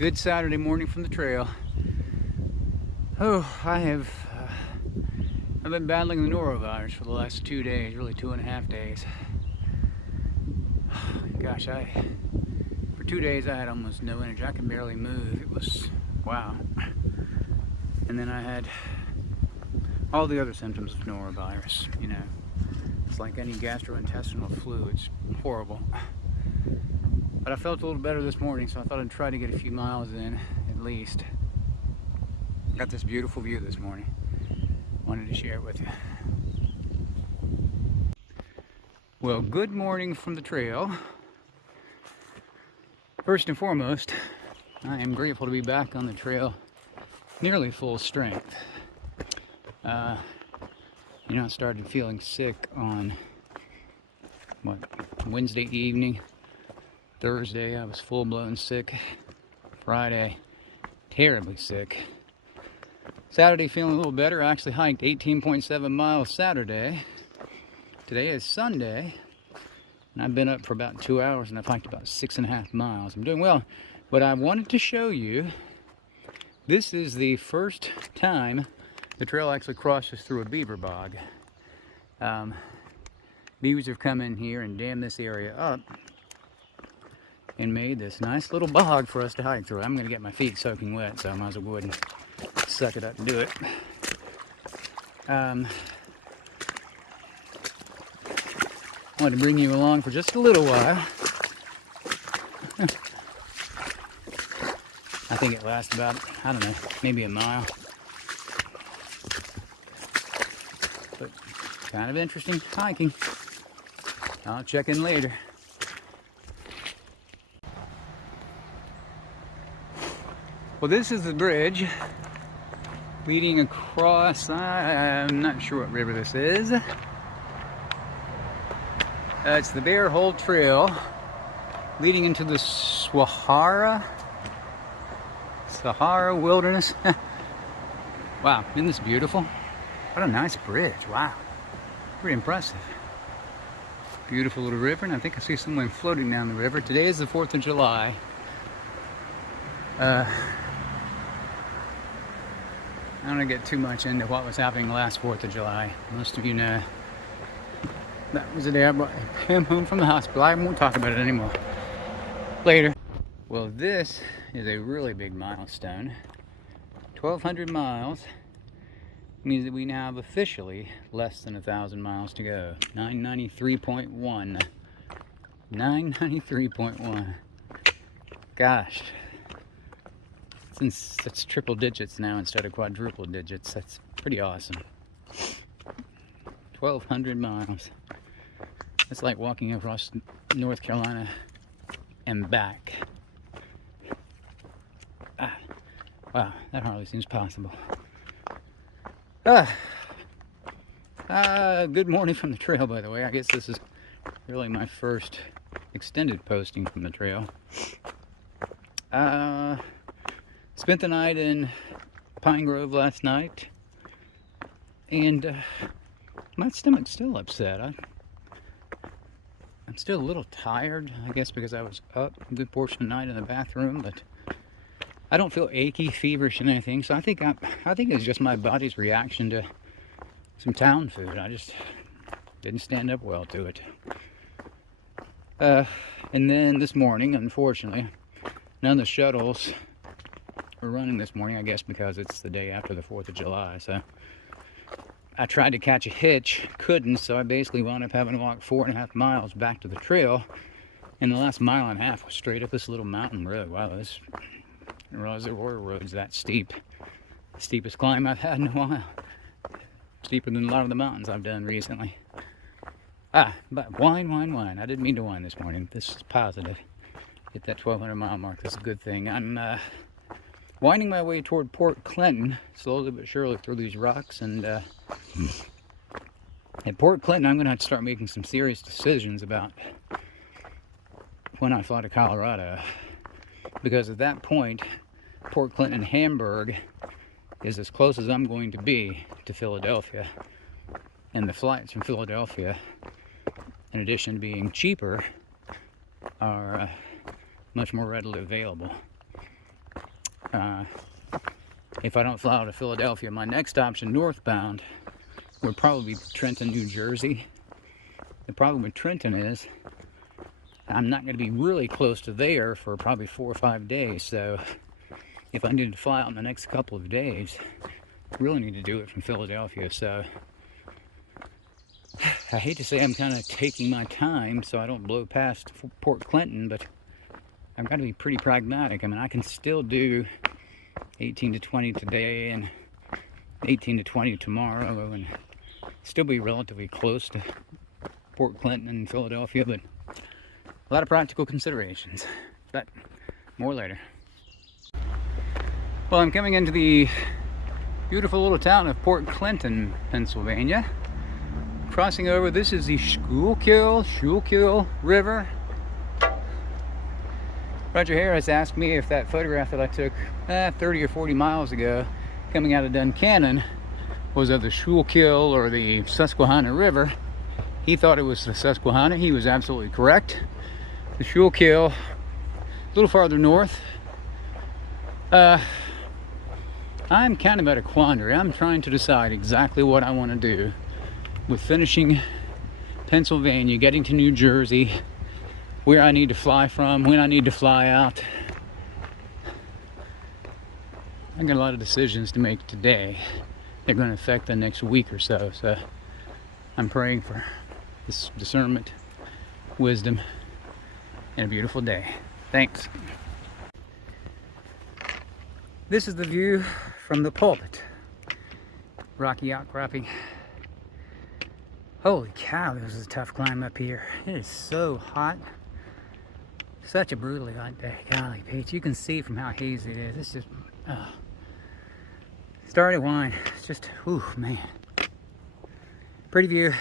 Good Saturday morning from the trail. Oh, I've been battling the norovirus for the last 2 days, really 2.5 days. Gosh, for 2 days I had almost no energy. I could barely move. It was, wow. And then I had all the other symptoms of norovirus, you know. It's like any gastrointestinal flu. It's horrible. But I felt a little better this morning, so I thought I'd try to get a few miles in, at least. Got this beautiful view this morning. Wanted to share it with you. Well, good morning from the trail. First and foremost, I am grateful to be back on the trail, nearly full strength. You know, I started feeling sick on, Wednesday evening. Thursday, I was full-blown sick. Friday, terribly sick. Saturday, feeling a little better. I actually hiked 18.7 miles Saturday. Today is Sunday, and I've been up for about 2 hours, and I've hiked about 6.5 miles. I'm doing well. But I wanted to show you, this is the first time the trail actually crosses through a beaver bog. Beavers have come in here and dammed this area up and made this nice little bog for us to hike through. I'm going to get my feet soaking wet, so I might as well go ahead and suck it up and do it. I wanted to bring you along for just a little while. I think it lasts about, I don't know, maybe a mile. But kind of interesting hiking. I'll check in later. Well, this is the bridge leading across, I'm not sure what river this is. It's the Bear Hole Trail leading into the Sahara Wilderness. Wow, isn't this beautiful? What a nice bridge, wow. Pretty impressive. Beautiful little river, and I think I see someone floating down the river. Today is the 4th of July. I don't want to get too much into what was happening last 4th of July. Most of you know that was the day I brought him home from the hospital. I won't talk about it anymore. Later. Well, this is a really big milestone. 1,200 miles means that we now have officially less than 1,000 miles to go. 993.1. 993.1. Gosh. Since it's triple digits now instead of quadruple digits, that's pretty awesome. 1,200 miles. It's like walking across North Carolina and back. Wow, that hardly seems possible. Good morning from the trail, by the way. I guess this is really my first extended posting from the trail. Spent the night in Pine Grove last night, and my stomach's still upset. I'm still a little tired, I guess because I was up a good portion of the night in the bathroom, but I don't feel achy, feverish, and anything. So I think it's just my body's reaction to some town food. I just didn't stand up well to it. And then this morning, unfortunately, none of the shuttles were running this morning, I guess because it's the day after the 4th of July. So I tried to catch a hitch, couldn't, so I basically wound up having to walk 4.5 miles back to the trail. And the last mile and a half was straight up this little mountain road. Wow, I didn't realize there were roads that steep. The steepest climb I've had in a while. Steeper than a lot of the mountains I've done recently. But wine. I didn't mean to whine this morning. This is positive. Hit that 1,200 mile mark. That's a good thing. I'm winding my way toward Port Clinton, slowly but surely through these rocks. And at Port Clinton, I'm going to have to start making some serious decisions about when I fly to Colorado. Because at that point, Port Clinton, Hamburg is as close as I'm going to be to Philadelphia. And the flights from Philadelphia, in addition to being cheaper, are much more readily available. If I don't fly out of Philadelphia, my next option northbound would probably be Trenton, New Jersey. The problem with Trenton is I'm not going to be really close to there for probably 4 or 5 days. So if I need to fly out in the next couple of days, I really need to do it from Philadelphia. So I hate to say I'm kind of taking my time so I don't blow past Port Clinton, but I've got to be pretty pragmatic. I mean, I can still do 18 to 20 today and 18 to 20 tomorrow and still be relatively close to Port Clinton and Philadelphia, but a lot of practical considerations, but more later. Well, I'm coming into the beautiful little town of Port Clinton, Pennsylvania. Crossing over, this is the Schuylkill River. Roger Harris asked me if that photograph that I took 30 or 40 miles ago coming out of Duncannon was of the Schuylkill or the Susquehanna River. He thought it was the Susquehanna. He was absolutely correct. The Schuylkill, a little farther north. I'm kind of at a quandary. I'm trying to decide exactly what I want to do with finishing Pennsylvania, getting to New Jersey, where I need to fly from, when I need to fly out. I got a lot of decisions to make today. They're going to affect the next week or so. So I'm praying for this discernment, wisdom, and a beautiful day. Thanks. This is the view from the Pulpit. Rocky outcropping. Holy cow, this is a tough climb up here. It is so hot. Such a brutally hot day. Golly, Pete, you can see from how hazy it is. It's just, starry wine. It's just, whew, man. Pretty view.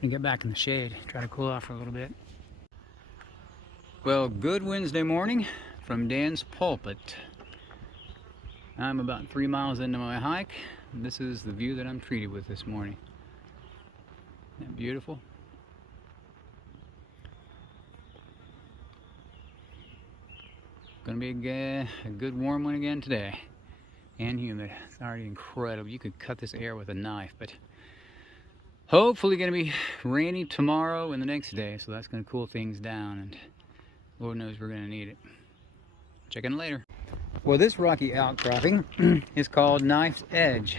And get back in the shade. Try to cool off for a little bit. Well, good Wednesday morning from Dan's Pulpit. I'm about 3 miles into my hike. And this is the view that I'm treated with this morning. Isn't that beautiful? Gonna be a good warm one again today. And humid. It's already incredible. You could cut this air with a knife, but hopefully gonna be rainy tomorrow and the next day, so that's gonna cool things down, and Lord knows we're gonna need it. Check in later. Well, this rocky outcropping is called Knife's Edge.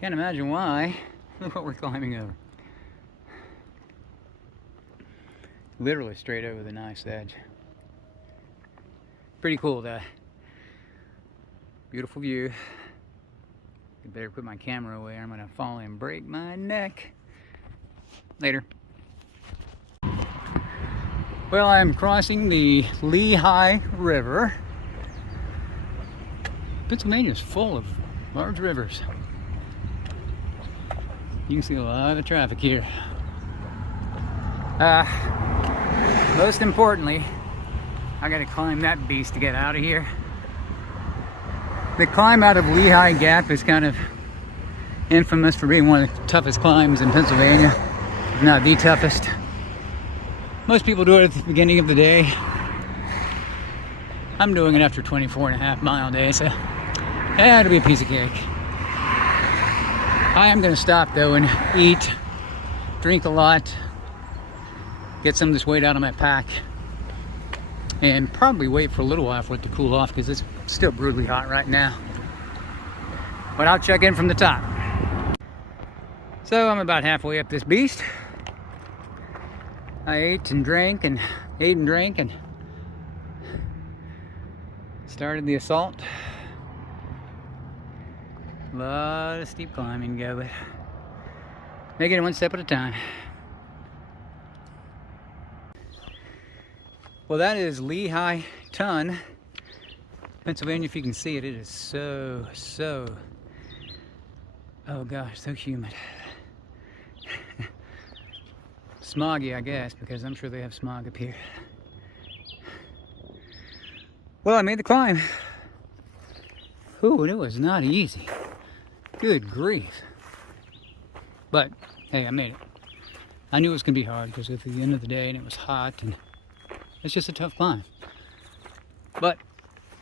Can't imagine why. Look what we're climbing over. Literally straight over the knife's edge. Pretty cool though. Beautiful view. I better put my camera away or I'm gonna fall and break my neck. Later. Well, I'm crossing the Lehigh River. Pennsylvania is full of large rivers. You can see a lot of traffic here. Most importantly, I gotta climb that beast to get out of here. The climb out of Lehigh Gap is kind of infamous for being one of the toughest climbs in Pennsylvania, if not the toughest. Most people do it at the beginning of the day. I'm doing it after 24.5 mile day, so yeah, it'll be a piece of cake. I am gonna stop though and eat, drink a lot, get some of this weight out of my pack, and probably wait for a little while for it to cool off because it's still brutally hot right now. But I'll check in from the top. So I'm about halfway up this beast. I ate and drank and started the assault. A lot of steep climbing to go, but making it one step at a time. Well, that is Lehigh Ton, Pennsylvania. If you can see it, it is so, oh gosh, so humid. Smoggy, I guess, because I'm sure they have smog up here. Well, I made the climb. Ooh, and it was not easy. Good grief. But, hey, I made it. I knew it was going to be hard because it's the end of the day and it was hot and it's just a tough climb. But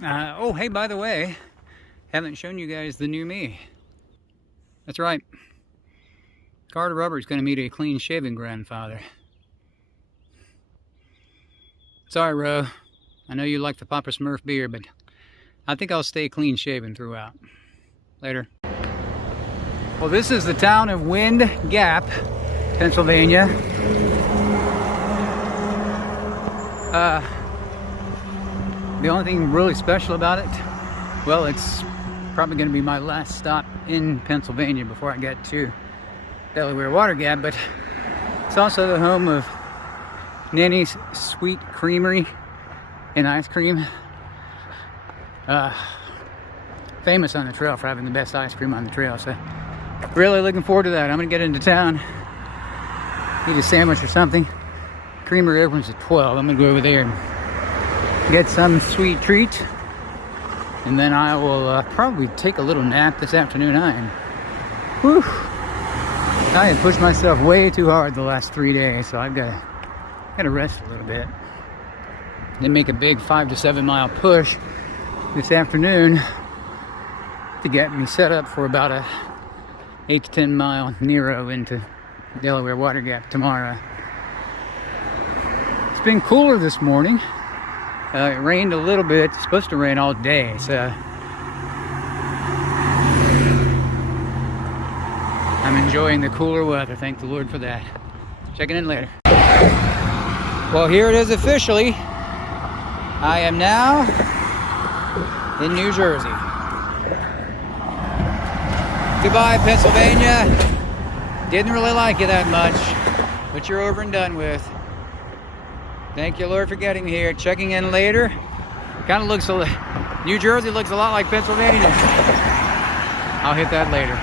Oh, hey, by the way, haven't shown you guys the new me. That's right. Carter Rubber's going to meet a clean-shaven grandfather. Sorry, Ro. I know you like the Papa Smurf beer, but I think I'll stay clean-shaven throughout. Later. Well, this is the town of Wind Gap, Pennsylvania. The only thing really special about it, well, it's probably going to be my last stop in Pennsylvania before I get to Delaware Water Gap, but it's also the home of Nanny's Sweet Creamery and Ice Cream. Famous on the trail for having the best ice cream on the trail, so really looking forward to that. I'm going to get into town, eat a sandwich or something. Creamery opens at 12. I'm going to go over there and get some sweet treat, and then I will probably take a little nap this afternoon. I have pushed myself way too hard the last 3 days, so I've got to rest a little bit. Then make a big 5 to 7 mile push this afternoon to get me set up for about a 8 to 10 mile Nero into Delaware Water Gap tomorrow. It's been cooler this morning. It rained a little bit. It's supposed to rain all day, so I'm enjoying the cooler weather. Thank the Lord for that. Checking in later. Well, here it is officially. I am now in New Jersey. Goodbye, Pennsylvania. Didn't really like you that much, but you're over and done with. Thank you, Lord, for getting me here. Checking in later. Kind of looks New Jersey looks a lot like Pennsylvania. I'll hit that later.